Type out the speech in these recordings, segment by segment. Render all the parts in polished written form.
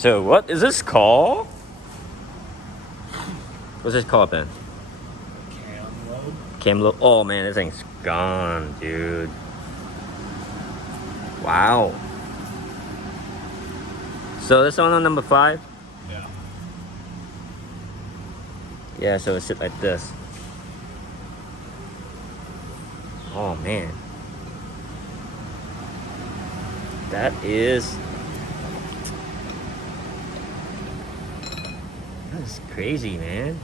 So what is this called? What's this called then? Cam load. Cam load. Oh man, this thing's gone, dude. Wow. So this one on number 5? Yeah. Yeah, so it sits like this. Oh man. That is crazy, man.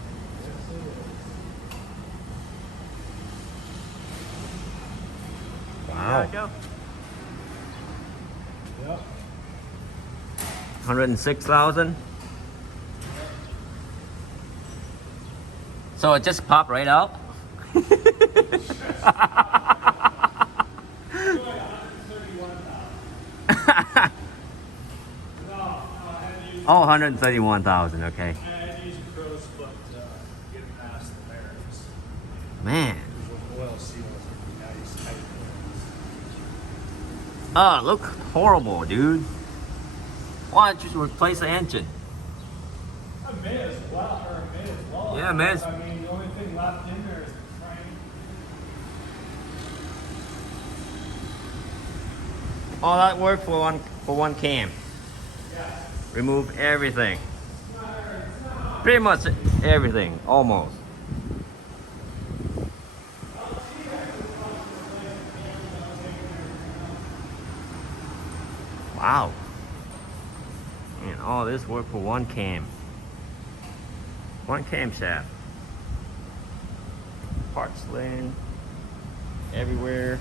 Wow. Yep. 106,000. So it just popped right out. Oh, 131,000. Okay. I had to use a crow's foot to get it past the bearings. Man. With oil seals are nice tight. Oh, look horrible, dude. Why don't you just replace the engine? I may as well, Yeah, man. I mean, the only thing left in there is the crank. All that work for one cam. Yeah. Remove everything. Pretty much everything, almost. Wow. And all this work for one cam. One camshaft. Parts laying everywhere.